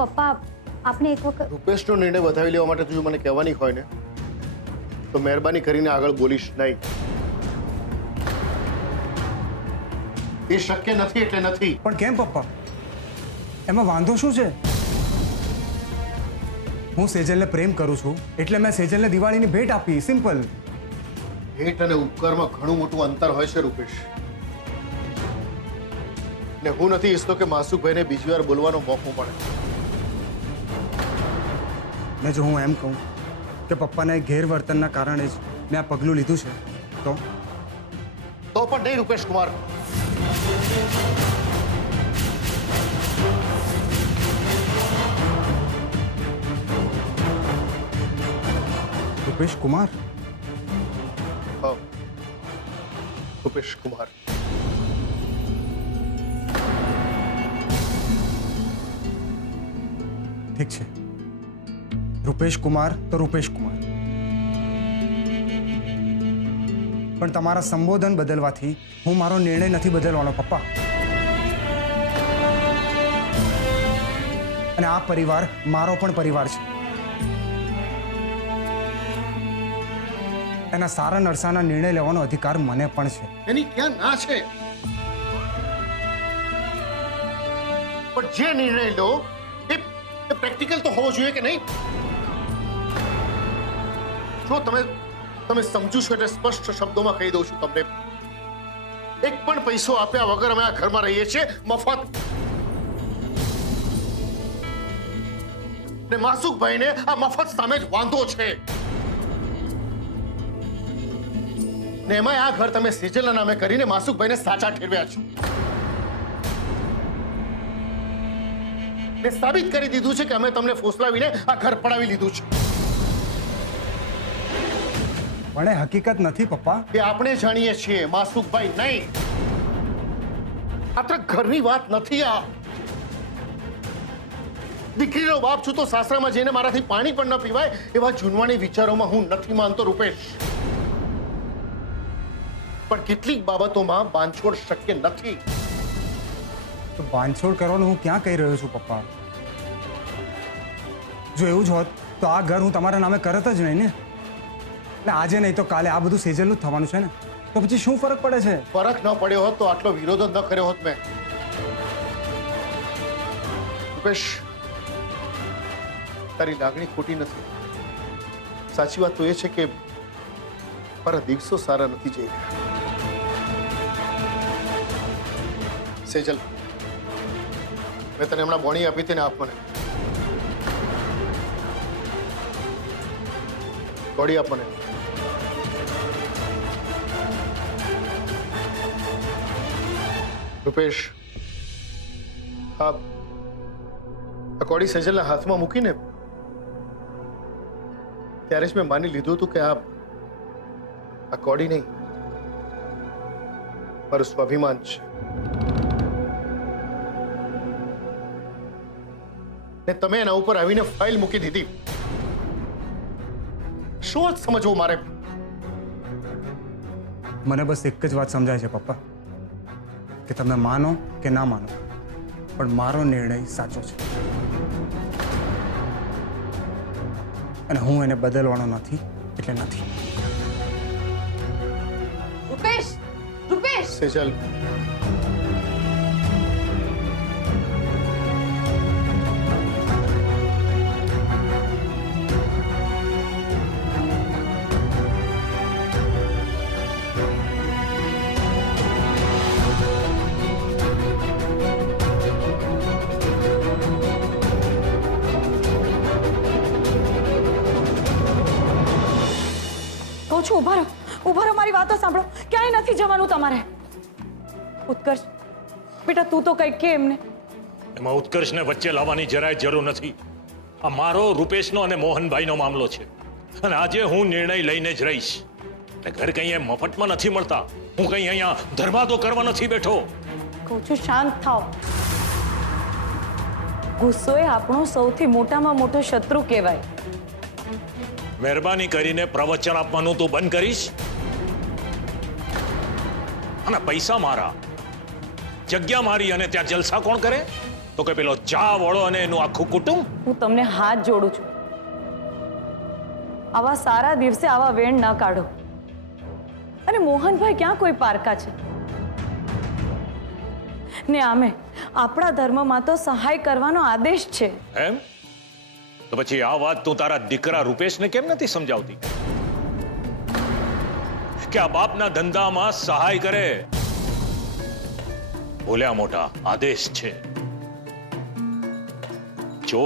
પપ્પા આપને એક વખત રૂપેશનો નિર્ણય વધાવી લેવા માટે તું મને કહેવાની હોય ને તો મહેરબાની કરીને આગળ બોલીશ નહીં. એ શક્ય નથી એટલે નથી. પણ કેમ પપ્પા? એમાં વાંધો શું છે? હું સેજલને પ્રેમ કરું છું એટલે મેં સેજલને દિવાળીની ભેટ આપી. સિમ્પલ. ભેટ અને ઉપકારમાં ઘણું મોટું અંતર હોય છે રૂપેશ. ને હું નથી ઈચ્છતો કે માસુભાઈને બીજી વાર બોલવાનો મોકો મળે. ને જો હું એમ કહું કે પપ્પાના ગેરવર્તનના કારણે જ મેં આ પગલું લીધું છે તો પણ નહીં રૂપેશ કુમાર. રૂપેશ કુમાર? હા, રૂપેશ કુમાર. ઠીક છે, રૂપેશ કુમાર તો રૂપેશ કુમાર. પણ તમારા સંબોધન બદલવાથી હું મારો નિર્ણય નથી બદલવાનો પપ્પા. અને આ પરિવાર મારો પણ પરિવાર છે. એના સારા નરસાના નિર્ણય લેવાનો અધિકાર મને પણ છે. એની ક્યાં ના છે? પણ જે નિર્ણય લો એ પ્રેક્ટિકલ તો હોવો જોઈએ કે નહીં? જો તમે સમજુ છો એટલે સ્પષ્ટ શબ્દોમાં કહી દઉં છું તમને. એક પણ પૈસો આપ્યા વગર અમે આ ઘરમાં રહીએ છીએ મફત. ને માસુકભાઈને આ મફત સામે જ વાંધો છે. ને એમાં આ ઘર તમે સેજલના નામે કરીને માસુકભાઈને સાચા ઠેરવ્યા છો. ને સાબિત કરી દીધું છે કે અમે તમને ફોસલાવીને આ ઘર પડાવી લીધું છે. પણ એ હકીકત નથી પપ્પા. એ આપણે જાણીએ છીએ, માસુકભાઈ નહીં. આ ઘરની વાત નથી. આ દીકરીનો બાપ છું તો સાસરામાં જઈને મારાથી પાણી પણ ન પીવાય એવા જૂનવાણી વિચારોમાં હું નથી માનતો રૂપેશ. પણ કેટલીક બાબતોમાં બાંધછોડ શક્ય નથી. તો બાંધછોડ કરવાનું હું ક્યાં કહી રહ્યો છું પપ્પા? જો એવું જ હોત તો આ ઘર હું તમારા નામે કરત જ નહીં ને. એટલે આજે નહીં તો કાલે આ બધું સેજલનું જ થવાનું છે ને. તો પછી શું ફરક પડે છે? ફરક ન પડ્યો હોત તો આટલો વિરોધ જ ન કર્યો હોત મેં. રૂપેશ, તારી લાગણી ખોટી નથી. સાચી વાત તો એ છે કે મારા દિવસો સારા નથી જઈ રહ્યા. સેજલ, મેં તને હમણાં બોણી આપી હતી ને, આપ મને. બોડી આપ મને. રૂપેશ, આ કોડી સેજલના હાથમાં મૂકીને ત્યારે જ મેં માની લીધું હતું કે આ કોડી નહીં, મારું સ્વાભિમાન છે. ને તમે એના ઉપર આવીને ફાઇલ મૂકી દીધી. શું જ સમજવું મારે? મને બસ એક જ વાત સમજાય છે પપ્પા, કે તમે માનો કે ના માનો પણ મારો નિર્ણય સાચો છે અને હું એને બદલવાનો નથી એટલે નથી. રૂપેશ, રૂપેશ! સેજલ, ઉભા રહો, મારી વાતો સાંભળો. ક્યાંય નથી જવાનું તમારે. ઉત્કર્ષ બેટા, તું તો કંઈક કે એમને. એમાં ઉત્કર્ષને વચ્ચે લાવવાની જરાય જરૂર નથી. આ મારો, રૂપેશનો અને મોહનભાઈનો મામલો છે અને આજે હું નિર્ણય લઈને જ રહીશ. એટલે ઘર કંઈ એમ મફતમાં નથી મળતા. હું કંઈ અહીંયા ધર્માદો કરવા નથી બેઠો. કહું છું શાંત થાવ. ગુસ્સો એ આપણો સૌથી મોટામાં મોટો શત્રુ કહેવાય. મહેરબાની કરીને પ્રવચન આપવાનું તું બંધ કરીશ. અને પૈસા મારા, જગ્યા મારી અને ત્યાં જલસા કોણ કરે? તો તો કે પેલો ચા વાળો અને એનું આખું કુટુંબ? હું તમને હાથ જોડું છું, આવા સારા દિવસે આવા વેણ ન કાઢો. અને મોહનભાઈ ક્યાં કોઈ પારકા છે? ને આમે આપણા ધર્મમાં તો સહાય કરવાનો આદેશ છે. એમ? તો પછી આ વાત તું તારા દીકરા રૂપેશને કેમ નથી સમજાવતી કે આ બાપના ધંધામાં સહાય કરે? બોલ્યા મોટા, આદેશ છે. જો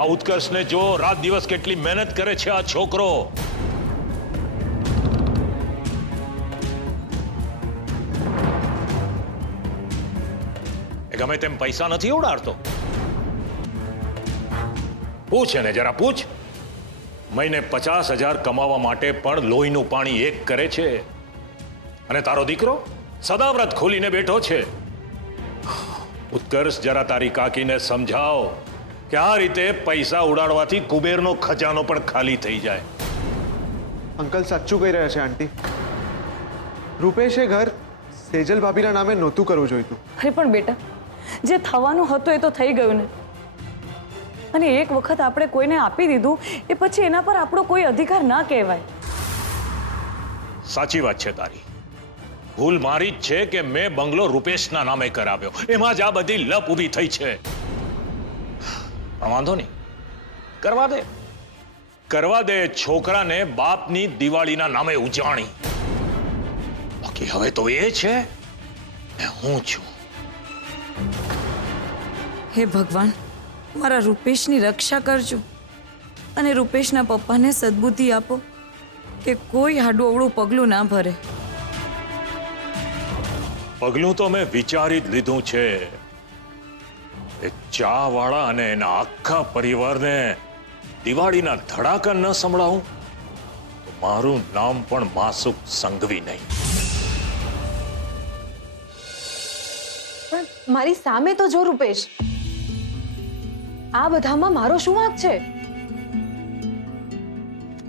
આ ઉત્કર્ષને જો રાત દિવસ કેટલી મહેનત કરે છે આ છોકરો. ગમે તેમ પૈસા નથી ઉડાડતો. પૂછ એને જરા પૂછ. મહિને 50,000 કમાવા માટે પણ લોહીનું પાણી એક કરે છે. અને તારો દીકરો સદાવ્રત ખોલીને બેઠો છે. ઉત્કર્ષ, જરા તારી કાકીને સમજાવ કે આ રીતે પૈસા ઉડાડવાથી કુબેરનો ખજાનો પણ ખાલી થઈ જાય. અંકલ સાચું કહી રહ્યા છે આંટી. રૂપેશે ઘર સેજલ ભાભીના નામે નહોતું કરવું જોઈતું. અરે પણ બેટા, જે થવાનું હતું એ તો થઈ ગયું ને. અને એક વખત આપણે કોઈને આપી દીધું એ પછી એના પર આપણો કોઈ અધિકાર ના કહેવાય. સાચી વાત છે તારી. ભૂલ મારી જ છે કે મેં બંગલો રૂપેશના નામે કરાવ્યો. એમાં જ આ બધી લપ ઊભી થઈ છે. વાંધો નહીં, કરવા દે છોકરાને બાપની દિવાળીના નામે ઉજાણી. બાકી હવે તો એ છે ને હું છું. હે ભગવાન, મારા રૂપેશની રક્ષા કરજો અને રૂપેશના પપ્પાને સદબુદ્ધિ આપો કે કોઈ હાડું અવળું પગલું ના ભરે. પગલું તો મેં વિચારી જ લીધું છે. એ ચા વાળા અને એના આખા પરિવારને દિવાળીના ધડાકા ન સંભળાવું તો મારું નામ પણ માસુક સંઘવી નહીં. પણ મારી સામે તો જો રૂપેશ, આ બધામાં મારો શું વાંક છે?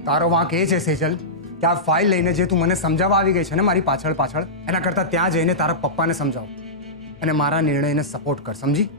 તારો વાંક એ છે સેજલ કે આ ફાઇલ લઈને જે તું મને સમજાવવા આવી ગઈ છે ને મારી પાછળ એના કરતાં ત્યાં જઈને તારા પપ્પાને સમજાવ અને મારા નિર્ણયને સપોર્ટ કર, સમજી?